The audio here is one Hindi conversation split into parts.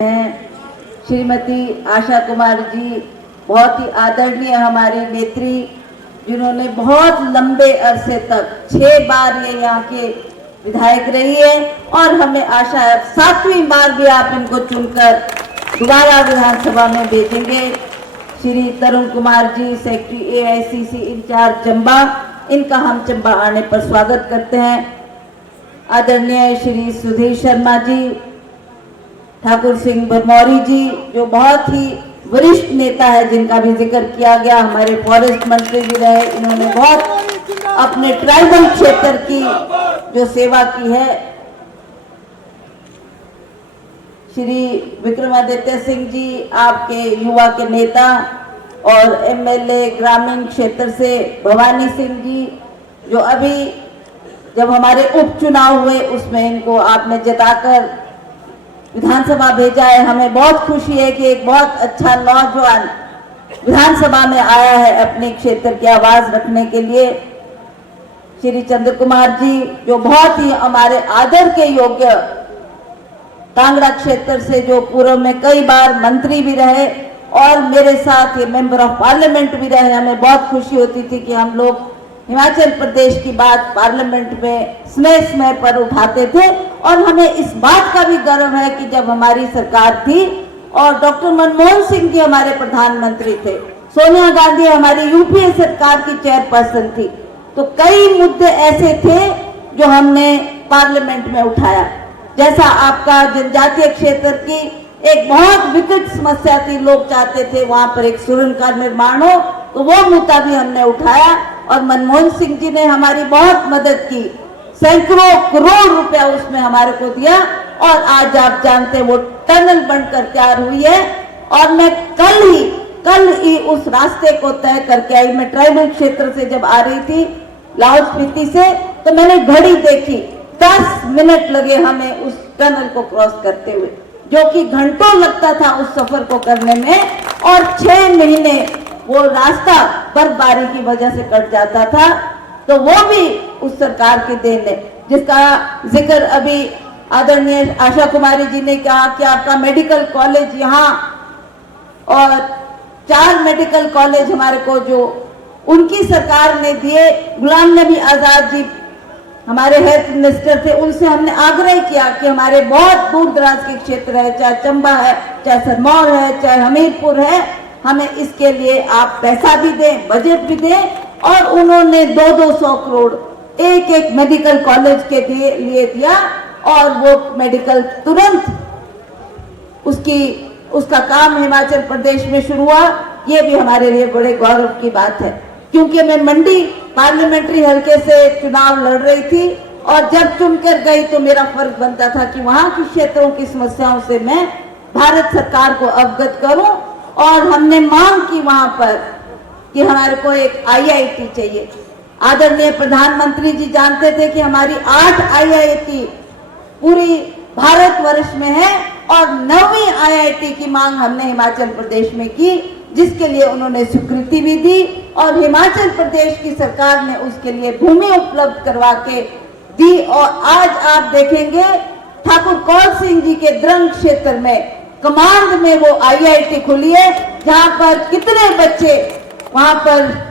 श्रीमती आशा कुमार जी बहुत ही आदरणीय हमारी नेत्री, जिन्होंने बहुत लंबे अरसे तक 6 बार ये यहाँ के विधायक रही है और हमें आशा है 7वीं बार भी आप इनको चुनकर दोबारा विधानसभा में भेजेंगे। श्री तरुण Kumar ji, secretary AICC in charge Chamba, इनका हम चंबा आने पर स्वागत करते हैं। आदरणीय श्री सुधीर शर्मा जी, ठाकुर सिंह भरमौरी जी, जो बहुत ही वरिष्ठ नेता है, जिनका भी जिक्र किया गया, हमारे फॉरेस्ट मंत्री भी रहे, इन्होंने बहुत अपने ट्राइबल क्षेत्र की जो सेवा की है। श्री विक्रमादित्य सिंह जी, आपके युवा के नेता, और MLA ग्रामीण क्षेत्र से भवानी सिंह जी, जो अभी जब हमारे उपचुनाव हुए उसमें इनको आपने जिताकर विधानसभा भेजा है। हमें बहुत खुशी है कि एक बहुत अच्छा नौजवान विधानसभा में आया है अपने क्षेत्र की आवाज रखने के लिए। श्री चंद्र कुमार जी, जो बहुत ही हमारे आदर के योग्य, कांगड़ा क्षेत्र से, जो पूर्व में कई बार मंत्री भी रहे और मेरे साथ ये मेंबर ऑफ पार्लियामेंट भी रहे। हमें बहुत खुशी होती थी कि हम लोग हिमाचल प्रदेश की बात पार्लियामेंट में समय पर उठाते थे, और हमें इस बात का भी गर्व है कि जब हमारी सरकार थी और डॉक्टर मनमोहन सिंह जी हमारे प्रधानमंत्री थे, सोनिया गांधी हमारी UPA सरकार की चेयरपर्सन थी, तो कई मुद्दे ऐसे थे जो हमने पार्लियामेंट में उठाया। जैसा आपका जनजातीय क्षेत्र की एक बहुत विकट समस्या थी, लोग चाहते थे वहां पर एक सुरंग का निर्माण हो, तो वो मुद्दा भी हमने उठाया और मनमोहन सिंह जी ने हमारी बहुत मदद की, सैकड़ों करोड़ रुपया उसमें हमारे को दिया, और आज आप जानते हैं वो टनल बनकर तैयार हुई है। और मैं कल ही उस रास्ते को तय करके आई। मैं ट्राइबल क्षेत्र से जब आ रही थी लाहौल स्पीति से, तो मैंने घड़ी देखी, 10 मिनट लगे हमें उस टनल को क्रॉस करते हुए, जो कि घंटों लगता था उस सफर को करने में, और 6 महीने वो रास्ता बर्फबारी की वजह से कट जाता था। तो वो भी उस सरकार की देन है, जिसका जिक्र अभी आदरणीय आशा कुमारी जी ने कहा कि आपका मेडिकल कॉलेज यहाँ, और 4 मेडिकल कॉलेज हमारे को जो उनकी सरकार ने दिए। गुलाम नबी आजाद जी हमारे हेल्थ मिनिस्टर थे, उनसे हमने आग्रह किया कि हमारे बहुत दूर दराज के क्षेत्र है, चाहे चंबा है, चाहे सिरमौर है, चाहे हमीरपुर है, हमें इसके लिए आप पैसा भी दें, बजट भी दें, और उन्होंने 200 करोड़ एक मेडिकल कॉलेज के लिए दिया, और वो मेडिकल तुरंत उसका काम हिमाचल प्रदेश में शुरू हुआ। ये भी हमारे लिए बड़े गौरव की बात है, क्योंकि मैं मंडी पार्लियामेंट्री हल्के से चुनाव लड़ रही थी, और जब चुनकर गई तो मेरा फर्ज बनता था कि वहां के क्षेत्रों की समस्याओं से मैं भारत सरकार को अवगत करूं, और हमने मांग की वहां पर कि हमारे को एक IIT चाहिए। आदरणीय प्रधानमंत्री जी जानते थे कि हमारी 8 IIT पूरी भारतवर्ष में है, और 9वीं IIT की मांग हमने हिमाचल प्रदेश में की, जिसके लिए उन्होंने स्वीकृति भी दी, और हिमाचल प्रदेश की सरकार ने उसके लिए भूमि उपलब्ध करवा के दी। और आज आप देखेंगे ठाकुर कौल सिंह जी के द्रंग क्षेत्र में कमांड में वो IIT खुली है, जहां पर कितने बच्चे वहां पर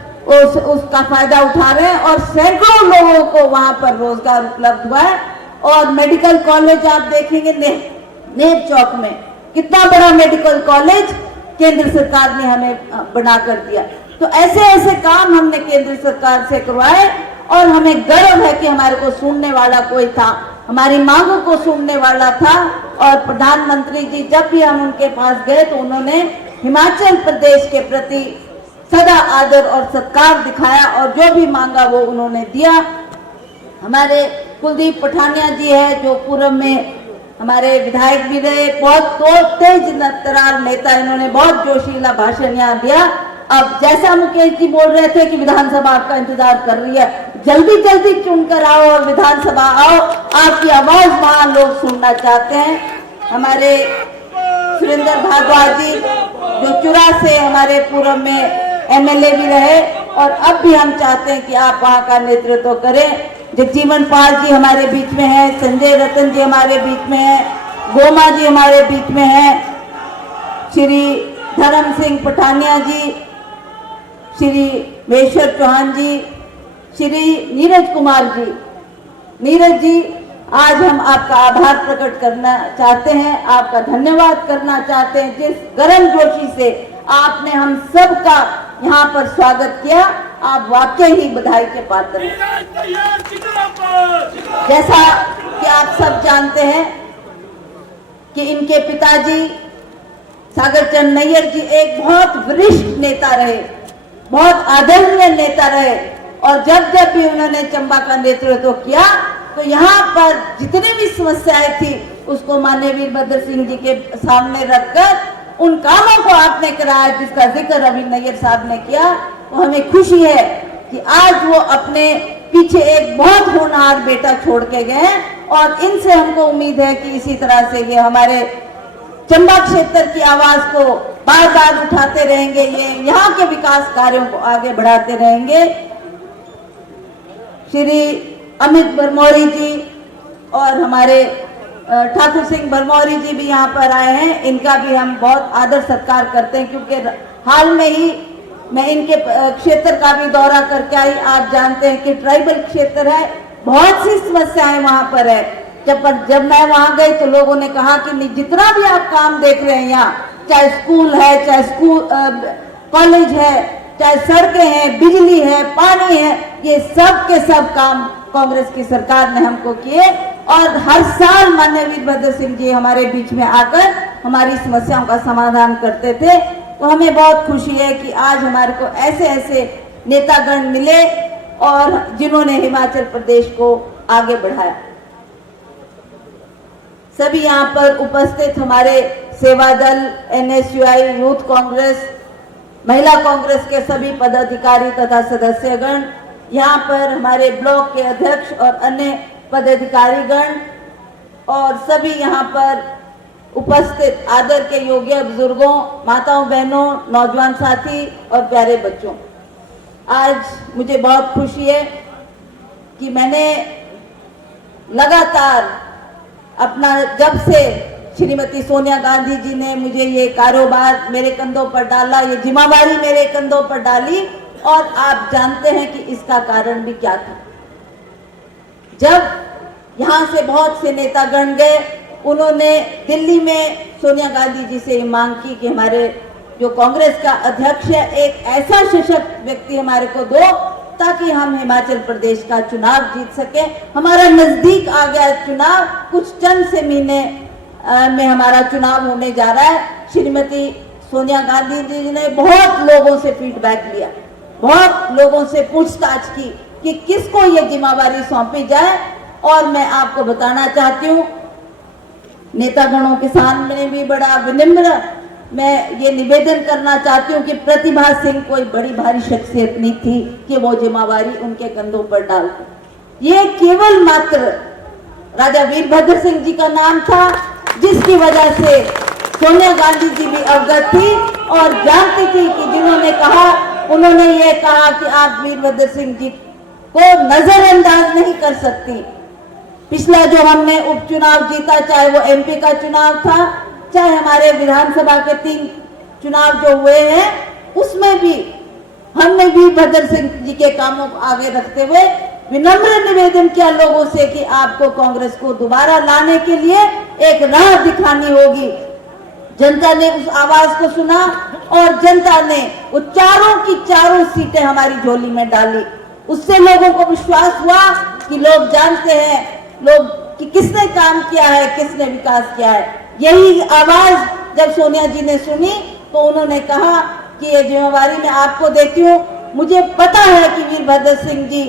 उसका फायदा उठा रहे हैं, और सैकड़ों लोगों को वहां पर रोजगार उपलब्ध हुआ है। और मेडिकल कॉलेज आप देखेंगे नेर चौक में, कितना बड़ा मेडिकल कॉलेज केंद्र सरकार ने हमें बना कर दिया। तो ऐसे काम हमने केंद्र सरकार से करवाए, और हमें गर्व है कि हमारे को सुनने वाला कोई था, हमारी मांगों को सुनने वाला था। और प्रधानमंत्री जी जब भी हम उनके पास गए तो उन्होंने हिमाचल प्रदेश के प्रति सदा आदर और सत्कार दिखाया, और जो भी मांगा वो उन्होंने दिया। हमारे कुलदीप पठानिया जी है, जो पूर्व में हमारे विधायक भी रहे, बहुत तेज तरार नेता, इन्होंने बहुत जोशीला भाषण यहाँ दिया। अब जैसा मुकेश जी बोल रहे थे कि विधानसभा आपका इंतजार कर रही है, जल्दी चुनकर आओ और विधानसभा आओ, आपकी आवाज वहां लोग सुनना चाहते हैं। हमारे सुरेंद्र भारद्वाज जी, जो चुरा से हमारे पूर्व में MLA भी रहे, और अब भी हम चाहते हैं कि आप वहां का नेतृत्व करें। जगजीवन पाल जी हमारे बीच में है, संजय रतन जी हमारे बीच में है, गोमा जी हमारे बीच में हैं, श्री धर्म सिंह पठानिया जी, श्री मेश्वर चौहान जी, श्री नीरज कुमार जी। नीरज जी, आज हम आपका आभार प्रकट करना चाहते हैं, आपका धन्यवाद करना चाहते हैं। जिस गर्मजोशी से आपने हम सब का यहाँ पर स्वागत किया, आप वाकई ही बधाई के पात्र हैं। जैसा कि आप सब जानते हैं कि इनके पिताजी सागर चंद नैयर जी एक बहुत वरिष्ठ नेता रहे, बहुत आदरणीय नेता रहे, और जब जब भी उन्होंने चंबा का नेतृत्व किया तो यहाँ पर जितनी भी समस्याएं थी उसको माननीय वीरभद्र सिंह जी के सामने रखकर उन कामों को आपने कराया जिसका जिक्र अभी नैयर साहब ने किया। तो हमें खुशी है कि आज वो अपने पीछे एक बहुत होनहार बेटा छोड़ के गए हैं, और इनसे हमको उम्मीद है कि इसी तरह से ये हमारे चंबा क्षेत्र की आवाज को बार बार उठाते रहेंगे, ये यहाँ के विकास कार्यों को आगे बढ़ाते रहेंगे। श्री अमित बरमौरी जी और हमारे ठाकुर सिंह बरमौरी जी भी यहाँ पर आए हैं, इनका भी हम बहुत आदर सत्कार करते हैं, क्योंकि हाल में ही मैं इनके क्षेत्र का भी दौरा करके आई। आप जानते हैं कि ट्राइबल क्षेत्र है, बहुत सी समस्याएं वहाँ पर है। जब मैं वहाँ गई तो लोगों ने कहा कि जितना भी आप काम देख रहे हैं यहाँ, चाहे स्कूल है, चाहे कॉलेज है, चाहे सड़कें हैं, बिजली है, पानी है, ये सब के सब काम कांग्रेस की सरकार ने हमको किए, और हर साल माननीय वीरभद्र सिंह जी हमारे बीच में आकर हमारी समस्याओं का समाधान करते थे। तो हमें बहुत खुशी है कि आज हमारे को ऐसे ऐसे नेतागण मिले और जिन्होंने हिमाचल प्रदेश को आगे बढ़ाया। सभी यहाँ पर उपस्थित हमारे सेवा दल, NSUI, यूथ कांग्रेस, महिला कांग्रेस के सभी पदाधिकारी तथा सदस्यगण, यहाँ पर हमारे ब्लॉक के अध्यक्ष और अन्य पदाधिकारीगण, और सभी यहाँ पर उपस्थित आदर के योग्य बुजुर्गों, माताओं, बहनों, नौजवान साथी और प्यारे बच्चों, आज मुझे बहुत खुशी है कि मैंने लगातार अपना, जब से श्रीमती सोनिया गांधी जी ने मुझे ये कारोबार मेरे कंधों पर डाला, ये जिम्मेवारी मेरे कंधों पर डाली, और आप जानते हैं कि इसका कारण भी क्या था। जब यहाँ से बहुत से नेतागण गए, उन्होंने दिल्ली में सोनिया गांधी जी से मांग की कि हमारे जो कांग्रेस का अध्यक्ष है, एक ऐसा सशक्त व्यक्ति हमारे को दो ताकि हम हिमाचल प्रदेश का चुनाव जीत सके। हमारा नजदीक आ गया चुनाव, कुछ चंद से महीने में हमारा चुनाव होने जा रहा है। श्रीमती सोनिया गांधी जी ने बहुत लोगों से फीडबैक लिया, बहुत लोगों से पूछताछ की कि किसको ये जिम्मेवारी सौंपी जाए, और मैं आपको बताना चाहती हूँ, नेतागणों के सामने भी बड़ा विनम्र मैं ये निवेदन करना चाहती हूँ कि प्रतिभा सिंह कोई बड़ी भारी शख्सियत नहीं थी कि वो जिम्मेवारी उनके कंधों पर डाल दी। ये केवल मात्र राजा वीरभद्र सिंह जी का नाम था, जिसकी वजह से सोनिया गांधी जी भी अवगत थी और जानती थी कि जिन्होंने कहा, उन्होंने ये कहा कि आप वीरभद्र सिंह जी को नजरअंदाज नहीं कर सकती। पिछला जो हमने उपचुनाव जीता, चाहे वो MP का चुनाव था, चाहे हमारे विधानसभा के 3 चुनाव जो हुए हैं, उसमें भी हमने वीरभद्र सिंह जी के कामों को आगे रखते हुए विनम्र निवेदन किया लोगों से कि आपको कांग्रेस को दोबारा लाने के लिए एक राह दिखानी होगी। जनता ने उस आवाज को सुना और जनता ने वो चारों की चारों सीटें हमारी झोली में डाली। उससे लोगों को विश्वास हुआ कि लोग जानते हैं लोग कि किसने काम किया है, किसने विकास किया है। यही आवाज जब सोनिया जी ने सुनी तो उन्होंने कहा कि ये जिम्मेवारी मैं आपको देती हूँ। मुझे पता है कि वीरभद्र सिंह जी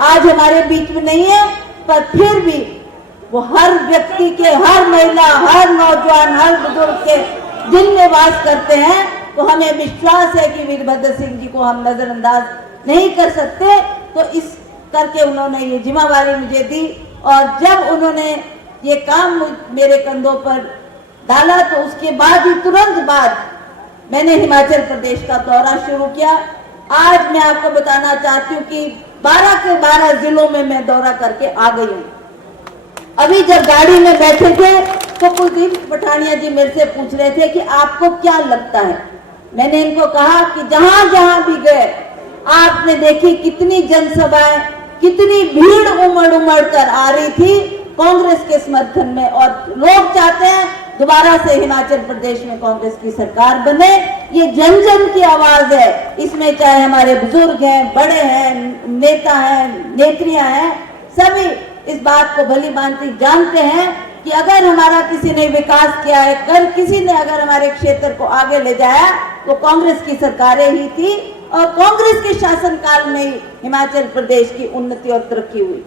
आज हमारे बीच में नहीं है, पर फिर भी वो हर व्यक्ति के, हर महिला, हर नौजवान, हर बुजुर्ग के दिल में वास करते हैं। तो हमें विश्वास है कि वीरभद्र सिंह जी को हम नजरअंदाज नहीं कर सकते। तो इस करके उन्होंने ये जिम्मेवारी मुझे दी, और जब उन्होंने ये काम मेरे कंधों पर डाला तो उसके बाद ही तुरंत बाद मैंने हिमाचल प्रदेश का दौरा शुरू किया। आज मैं आपको बताना चाहती हूँ कि 12 के 12 जिलों में मैं दौरा करके आ गई हूँ। अभी जब गाड़ी में बैठे थे तो कुलदीप पठानिया जी मेरे से पूछ रहे थे कि आपको क्या लगता है। मैंने इनको कहा कि जहां जहां भी गए आपने देखी कितनी जनसभाएं, कितनी भीड़ उमड़ उमड़ कर आ रही थी कांग्रेस के समर्थन में, और लोग चाहते हैं दोबारा से हिमाचल प्रदेश में कांग्रेस की सरकार बने। ये जन जन की आवाज है, इसमें चाहे हमारे बुजुर्ग हैं, बड़े हैं, नेता हैं, नेत्रियां हैं, सभी इस बात को भली भांति जानते हैं कि अगर हमारा किसी ने विकास किया है, कल किसी ने अगर हमारे क्षेत्र को आगे ले जाया तो कांग्रेस की सरकारें ही थी, और कांग्रेस के शासनकाल में ही हिमाचल प्रदेश की उन्नति और तरक्की हुई।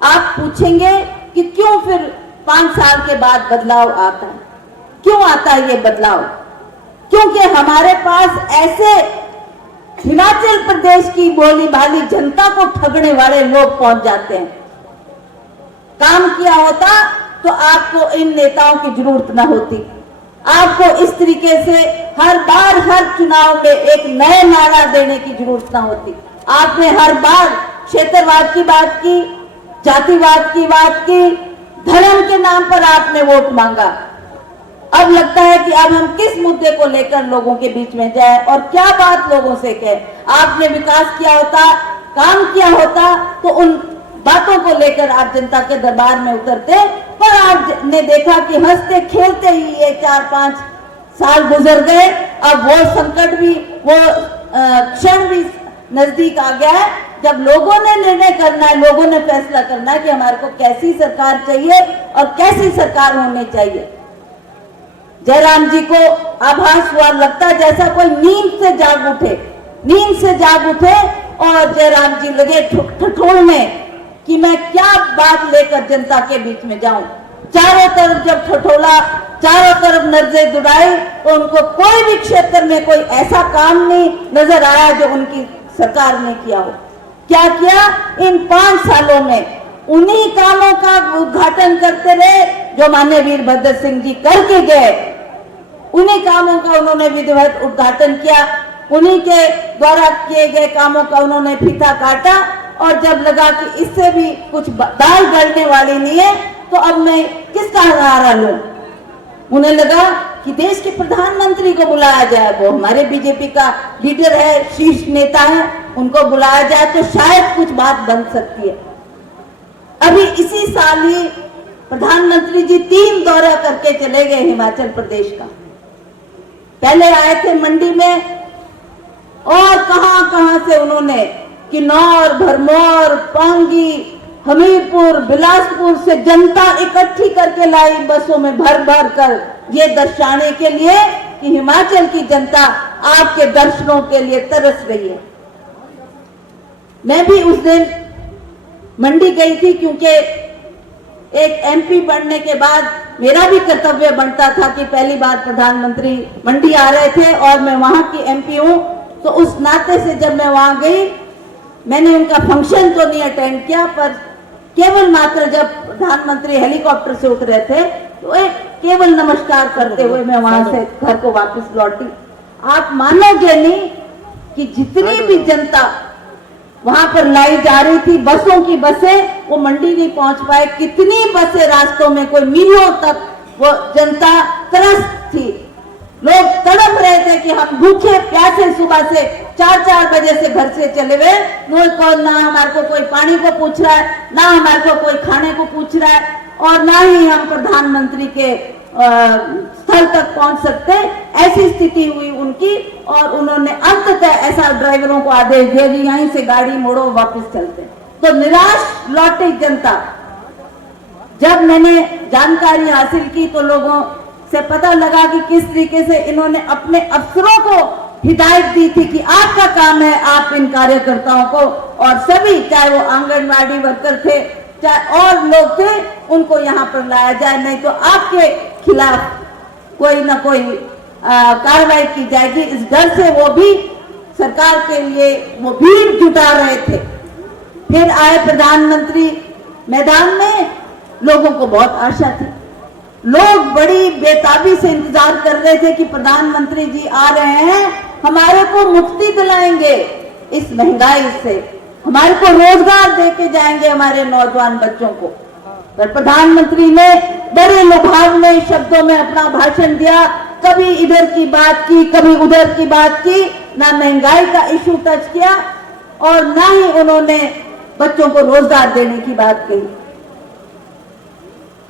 आप पूछेंगे कि क्यों फिर 5 साल के बाद बदलाव आता है, क्यों आता है ये बदलाव? क्योंकि हमारे पास ऐसे हिमाचल प्रदेश की भोली भाली जनता को ठगने वाले लोग पहुंच जाते हैं। काम किया होता तो आपको इन नेताओं की जरूरत न होती। आपको इस तरीके से हर बार हर चुनाव में एक नए नारा देने की जरूरत न होती। आपने हर बार क्षेत्रवाद की बात की, जातिवाद की बात की, धर्म के नाम पर आपने वोट मांगा। अब लगता है कि अब हम किस मुद्दे को लेकर लोगों के बीच में जाए और क्या बात लोगों से कहे। आपने विकास किया होता, काम किया होता तो उन बातों को लेकर आप जनता के दरबार में उतरते, पर आपने देखा कि हंसते खेलते ही ये 4-5 साल गुजर गए। अब वो संकट भी, वो क्षण भी नजदीक आ गया है जब लोगों ने निर्णय करना है, लोगों ने फैसला करना है कि हमारे को कैसी सरकार चाहिए और कैसी सरकार होनी चाहिए। जयराम जी को आभास हुआ, लगता है जैसा कोई नींद से जाग उठे और जयराम जी लगे ठठोलने कि मैं क्या बात लेकर जनता के बीच में जाऊं। चारों तरफ जब ठठोला, चारों तरफ नजरें दुड़ाई तो उनको कोई भी क्षेत्र में कोई ऐसा काम नहीं नजर आया जो उनकी सरकार ने किया हो। क्या किया? इन 5 सालों में उन्हीं कामों का उद्घाटन करते रहे जो माननीय वीरभद्र सिंह जी करके गए। उन्हीं कामों का उन्होंने विधिवत उद्घाटन किया, उन्हीं के द्वारा किए गए कामों का उन्होंने फीता काटा, और जब लगा कि इससे भी कुछ दाल गलने वाली नहीं है तो अब मैं किसका सहारा लूं। उन्हें लगा कि देश के प्रधानमंत्री को बुलाया जाए, वो हमारे बीजेपी का लीडर है, शीर्ष नेता है, उनको बुलाया जाए तो शायद कुछ बात बन सकती है। अभी इसी साल ही प्रधानमंत्री जी 3 दौरा करके चले गए हिमाचल प्रदेश का। पहले आए थे मंडी में, और कहां से उन्होंने किन्नौर, भरमौर, पांगी, हमीरपुर, बिलासपुर से जनता इकट्ठी करके लाई बसों में भर भर कर, ये दर्शाने के लिए कि हिमाचल की जनता आपके दर्शनों के लिए तरस रही है। मैं भी उस दिन मंडी गई थी क्योंकि एक एमपी बनने के बाद मेरा भी कर्तव्य बनता था कि पहली बार प्रधानमंत्री मंडी आ रहे थे और मैं वहां की एमपी हूं, तो उस नाते से जब मैं वहां गई, मैंने उनका फंक्शन तो नहीं अटेंड किया, पर केवल मात्र जब प्रधानमंत्री हेलीकॉप्टर से उतरे थे तो एक केवल नमस्कार करते हुए मैं वहां से घर को वापस लौटी। आप मानोगे नहीं कि जितनी भी जनता वहां पर लाई जा रही थी, बसों की बसें, वो मंडी नहीं पहुंच पाए। कितनी बसें रास्तों में, कोई मीलों तक वो जनता तरस थी। लोग तड़प रहे थे कि हम भूखे प्यासे सुबह से 4-4 बजे से घर से चले गए, ना हमारे को कोई पानी को पूछ रहा है, ना हमारे को कोई खाने को पूछ रहा है, और ना ही हम प्रधानमंत्री के स्थल तक पहुंच सकते। ऐसी स्थिति हुई उनकी, और उन्होंने अंततः ऐसा ड्राइवरों को आदेश दिया कि यहीं से गाड़ी मोड़ो, वापस चलते। तो निराश लौटी जनता। जब मैंने जानकारी हासिल की तो लोगों से पता लगा कि किस तरीके से इन्होंने अपने अफसरों को हिदायत दी थी कि आपका काम है, आप इन कार्यकर्ताओं को, और सभी, चाहे वो आंगनबाड़ी वर्कर थे, चाहे और लोग थे, उनको यहाँ पर लाया जाए, नहीं तो आपके खिलाफ कोई ना कोई कार्रवाई की जाएगी। इस डर से वो भी सरकार के लिए वो भीड़ जुटा रहे थे। फिर आए प्रधानमंत्री मैदान में, लोगों को बहुत आशा थी, लोग बड़ी बेताबी से इंतजार कर रहे थे कि प्रधानमंत्री जी आ रहे हैं, हमारे को मुक्ति दिलाएंगे इस महंगाई से, हमारे को रोजगार देके जाएंगे हमारे नौजवान बच्चों को। पर प्रधानमंत्री ने बड़े लुभावने शब्दों में अपना भाषण दिया, कभी इधर की बात की, कभी उधर की बात की, ना महंगाई का इशू टच किया और ना ही उन्होंने बच्चों को रोजगार देने की बात कही।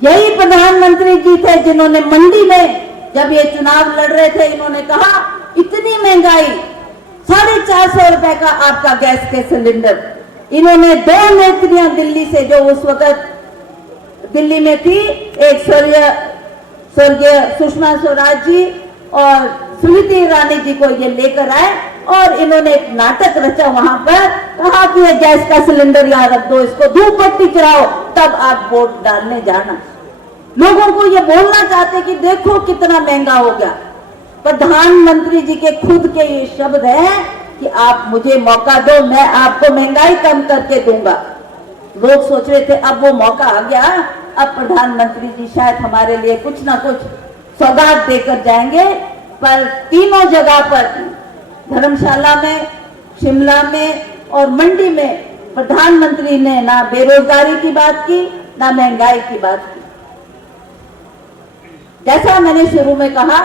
यही प्रधानमंत्री जी थे जिन्होंने मंडी में जब ये चुनाव लड़ रहे थे, इन्होंने कहा इतनी महंगाई, 450 रुपए का आपका गैस के सिलेंडर। इन्होंने 2 नेत्रियां दिल्ली से जो उस वक्त दिल्ली में थी, एक स्वर्गीय सुषमा स्वराज जी और स्मृति ईरानी जी को ये लेकर आए और इन्होंने एक नाटक रचा वहां पर, कहा कि ये गैस का सिलेंडर यहां रख दो, इसको धूप बत्ती चढ़ाओ, तब आप वोट डालने जाना। लोगों को ये बोलना चाहते कि देखो कितना महंगा हो गया। प्रधानमंत्री जी के खुद के ये शब्द हैं कि आप मुझे मौका दो, मैं आपको महंगाई कम करके दूंगा। लोग सोच रहे थे अब वो मौका आ गया, अब प्रधानमंत्री जी शायद हमारे लिए कुछ ना कुछ सौगात देकर जाएंगे, पर तीनों जगह पर, धर्मशाला में, शिमला में और मंडी में, प्रधानमंत्री ने ना बेरोजगारी की बात की, ना महंगाई की बात की। जैसा मैंने शुरू में कहा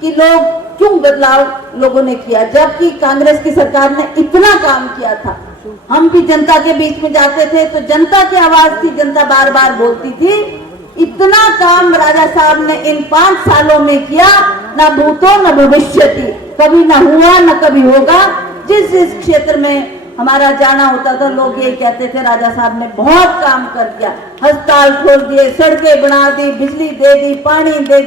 कि लोग क्यों बदलाव लोगों ने किया, जबकि कांग्रेस की सरकार ने इतना काम किया था। हम भी जनता के बीच में जाते थे तो जनता की आवाज थी, जनता बार बार बोलती थी। इतना काम राजा साहब ने इन 5 सालों में किया, ना भूतो न भविष्यति, कभी ना हुआ न कभी होगा। जिस जिस क्षेत्र में हमारा जाना होता था, लोग यही कहते थे राजा साहब ने बहुत काम कर दिया, अस्पताल खोल दिए, सड़कें बना दी, बिजली दे दी, पानी दे दी।